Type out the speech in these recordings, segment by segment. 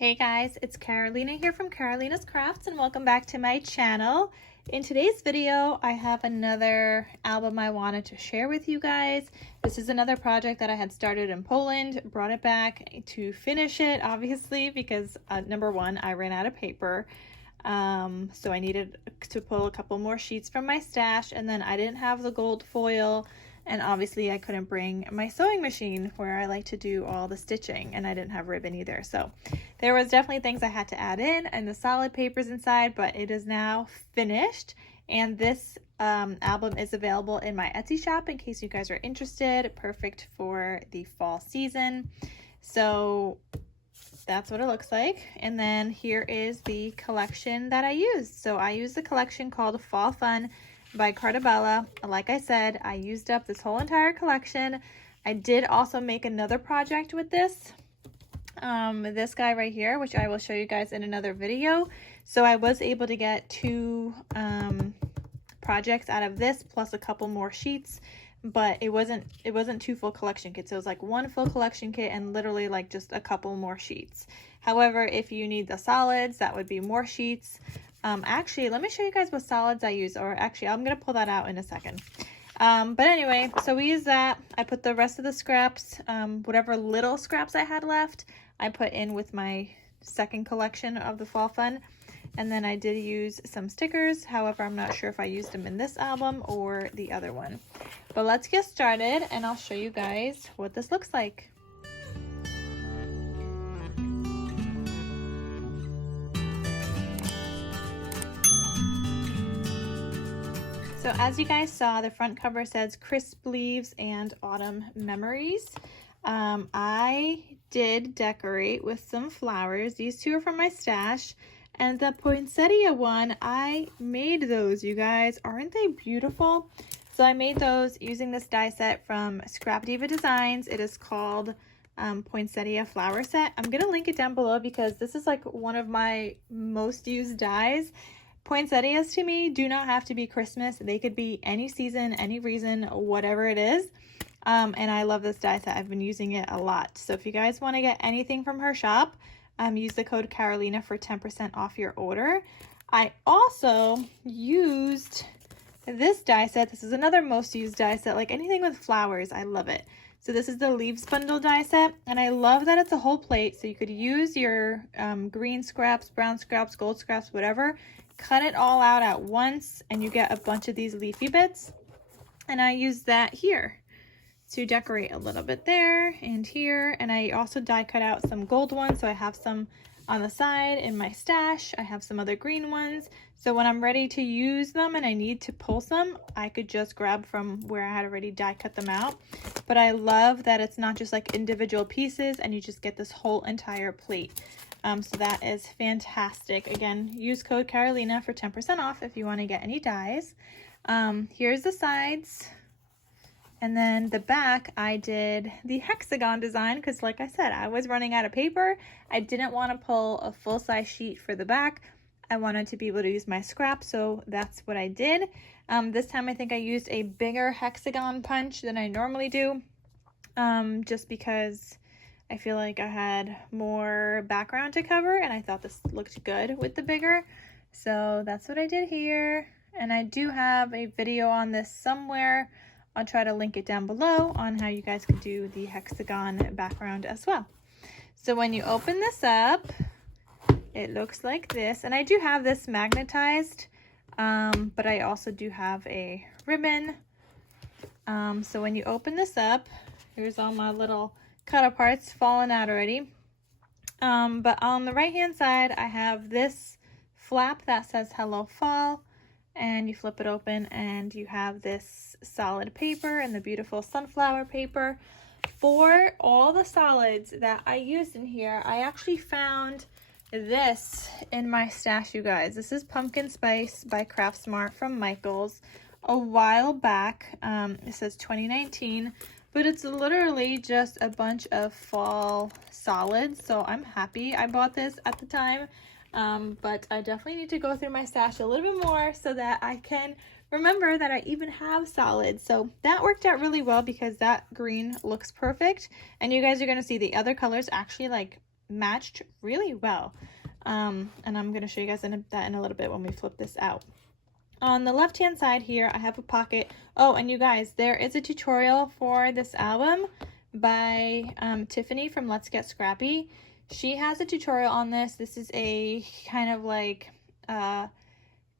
Hey guys, it's Carolina here from KarolinasKrafts and welcome back to my channel. In today's video, I have another album I wanted to share with you guys. This is another project that I had started in Poland, brought it back to finish it, obviously, because number one, I ran out of paper. So I needed to pull a couple more sheets from my stash, and then I didn't have the gold foil. And obviously I couldn't bring my sewing machine where I like to do all the stitching, and I didn't have ribbon either. So there was definitely things I had to add in and the solid papers inside, but it is now finished. And this album is available in my Etsy shop in case you guys are interested. Perfect for the fall season. So that's what it looks like. And then here is the collection that I used. So I used the collection called Fall Fun by Carta Bella. Like I said, I used up this whole entire collection. I did also make another project with this guy right here, which I will show you guys in another video. So I was able to get two projects out of this plus a couple more sheets, but it wasn't two full collection kits. It was like one full collection kit and literally like just a couple more sheets. However, if you need the solids, that would be more sheets. Actually, let me show you guys what solids I use, or actually I'm gonna pull that out in a second. But anyway, so we use that. I put the rest of the scraps, whatever little scraps I had left, I put in with my second collection of the Fall Fun. And then I did use some stickers. However, I'm not sure if I used them in this album or the other one. But let's get started and I'll show you guys what this looks like. So as you guys saw, the front cover says Crisp Leaves and Autumn Memories. I did decorate with some flowers. These two are from my stash. And the poinsettia one, I made those, you guys. Aren't they beautiful? So I made those using this die set from Scrap Diva Designs. It is called Poinsettia Flower Set. I'm going to link it down below because this is like one of my most used dies. Poinsettias to me do not have to be Christmas. They could be any season, any reason, whatever it is. And I love this die set. I've been using it a lot. So if you guys want to get anything from her shop, use the code Carolina for 10% off your order. I also used this die set. This is another most used die set. Like anything with flowers, I love it. So this is the Leaves Bundle die set, and I love that it's a whole plate. So you could use your green scraps, brown scraps, gold scraps, whatever. Cut it all out at once, and you get a bunch of these leafy bits. And I used that here to decorate a little bit there and here. And I also die cut out some gold ones, so I have some on the side in my stash. I have some other green ones, so when I'm ready to use them and I need to pull some, I could just grab from where I had already die cut them out. But I love that it's not just like individual pieces and you just get this whole entire plate. So that is fantastic. Again, use code Carolina for 10% off if you want to get any dies. Here's the sides. And then the back, I did the hexagon design because like I said, I was running out of paper. I didn't want to pull a full-size sheet for the back. I wanted to be able to use my scrap, so that's what I did. This time I think I used a bigger hexagon punch than I normally do, just because I feel like I had more background to cover and I thought this looked good with the bigger. So that's what I did here. And I do have a video on this somewhere. I'll try to link it down below on how you guys could do the hexagon background as well. So when you open this up, it looks like this. And I do have this magnetized, but I also do have a ribbon. So when you open this up, here's all my little cut aparts falling out already. But on the right hand side, I have this flap that says Hello Fall. And you flip it open and you have this solid paper and the beautiful sunflower paper. For all the solids that I used in here, I actually found this in my stash, you guys. This is Pumpkin Spice by Craft Smart from Michaels a while back. It says 2019, but it's literally just a bunch of fall solids. So I'm happy I bought this at the time. But I definitely need to go through my stash a little bit more so that I can remember that I even have solids. So that worked out really well because that green looks perfect. And you guys are going to see the other colors actually like matched really well. And I'm going to show you guys that in a little bit when we flip this out. On the left hand side here, I have a pocket. Oh, and you guys, there is a tutorial for this album by Tiffany from Let's Get Scrappy. She has a tutorial on this. This is a kind of like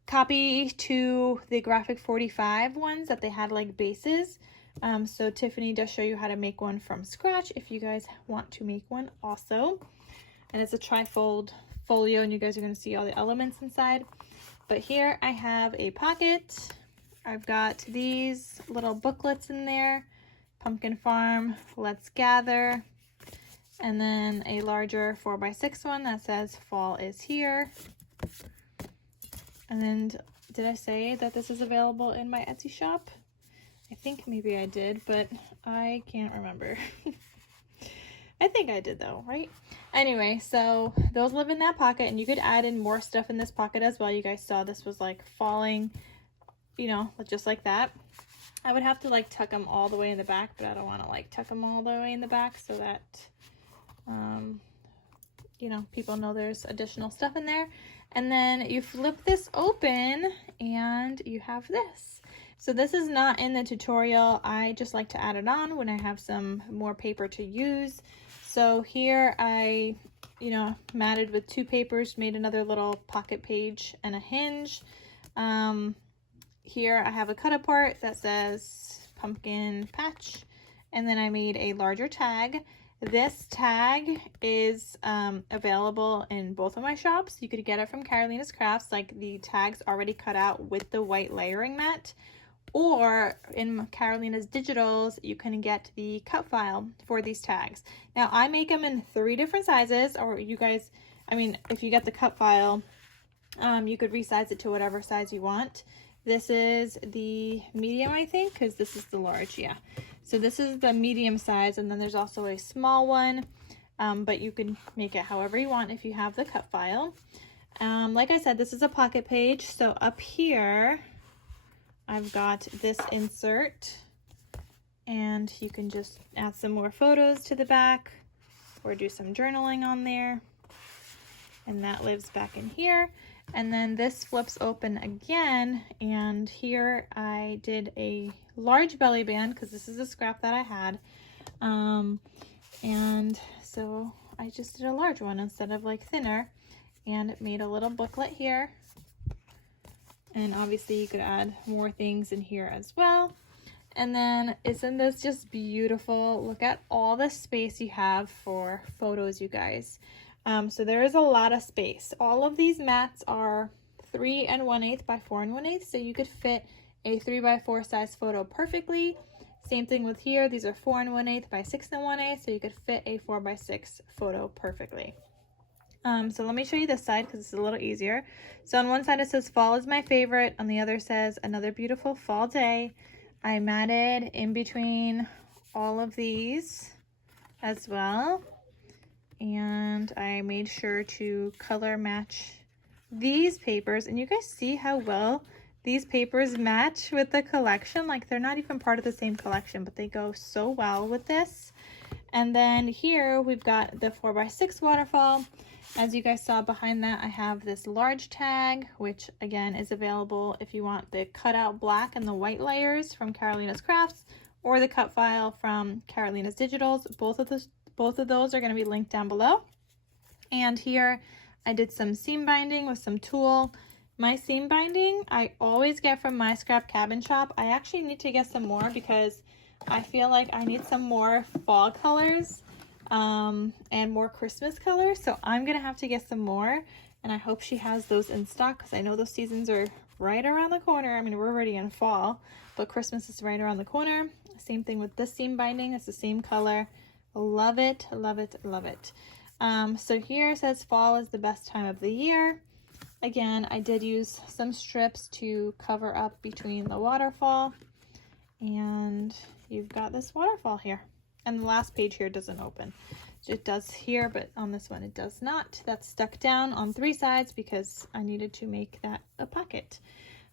copy to the Graphic 45 ones that they had like bases. So Tiffany does show you how to make one from scratch if you guys want to make one also. And it's a trifold folio, and you guys are going to see all the elements inside. But here I have a pocket. I've got these little booklets in there. Pumpkin Farm, Let's Gather. And then a larger 4x6 one that says Fall is Here. And then, did I say that this is available in my Etsy shop? I think maybe I did, but I can't remember. I think I did though, right? Anyway, so those live in that pocket, and you could add in more stuff in this pocket as well. You guys saw this was like falling, you know, just like that. I would have to like tuck them all the way in the back, but I don't want to like tuck them all the way in the back so that, you know, people know there's additional stuff in there. And then you flip this open and you have this. So this is not in the tutorial. I just like to add it on when I have some more paper to use. So here I, you know, matted with 2 papers, made another little pocket page and a hinge. Here I have a cut apart that says pumpkin patch, and then I made a larger tag. This tag is available in both of my shops. You could get it from KarolinasKrafts, like the tags already cut out with the white layering mat. Or in Carolina's Digitals, you can get the cut file for these tags. Now, I make them in 3 different sizes, or you guys, I mean, if you get the cut file, you could resize it to whatever size you want. This is the medium, I think, because this is the large, yeah. So this is the medium size, and then there's also a small one, but you can make it however you want if you have the cut file. Like I said, this is a pocket page, so up here, I've got this insert, and you can just add some more photos to the back or do some journaling on there, and that lives back in here. And then this flips open again, and here I did a large belly band because this is a scrap that I had, and so I just did a large one instead of like thinner, and made a little booklet here. And obviously you could add more things in here as well. And then isn't this just beautiful? Look at all the space you have for photos, you guys. So there is a lot of space. All of these mats are 3 1/8 by 4 1/8, so you could fit a 3x4 size photo perfectly. Same thing with here. These are 4 1/8 by 6 1/8, so you could fit a 4x6 photo perfectly. So let me show you this side because it's a little easier. So on one side it says fall is my favorite. On the other says another beautiful fall day. I matted in between all of these as well. And I made sure to color match these papers. And you guys see how well these papers match with the collection. Like they're not even part of the same collection, but they go so well with this. And then here we've got the 4x6 waterfall. As you guys saw behind that, I have this large tag, which again is available if you want the cutout black and the white layers from KarolinasKrafts, or the cut file from Carolina's Digitals. Both of those are going to be linked down below. And here I did some seam binding with some tulle. My seam binding I always get from My Scrap Cabin Shop. I actually need to get some more because I feel like I need some more fall colors and more Christmas colors, so I'm gonna have to get some more, and I hope she has those in stock because I know those seasons are right around the corner. I mean, we're already in fall, but Christmas is right around the corner. Same thing with this seam binding. It's the same color. Love it, love it, love it. So here it says fall is the best time of the year. Again, I did use some strips to cover up between the waterfall, and you've got this waterfall here. And the last page here doesn't open. It does here, but on this one it does not. That's stuck down on 3 sides because I needed to make that a pocket.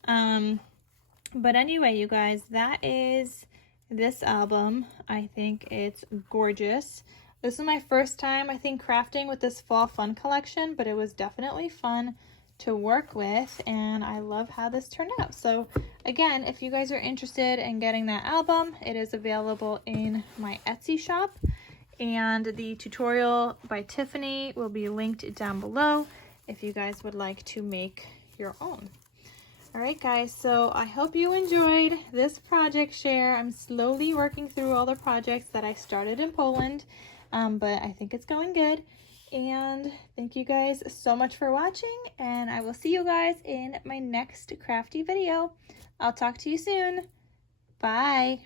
But anyway, you guys, that is this album. I think it's gorgeous. This is my first time, I think, crafting with this Fall Fun collection, but it was definitely fun to work with, and I love how this turned out. So again, if you guys are interested in getting that album, it is available in my Etsy shop, and the tutorial by Tiffany will be linked down below if you guys would like to make your own. All right, guys, so I hope you enjoyed this project share. I'm slowly working through all the projects that I started in Poland, but I think it's going good. And thank you guys so much for watching, and I will see you guys in my next crafty video. I'll talk to you soon. Bye.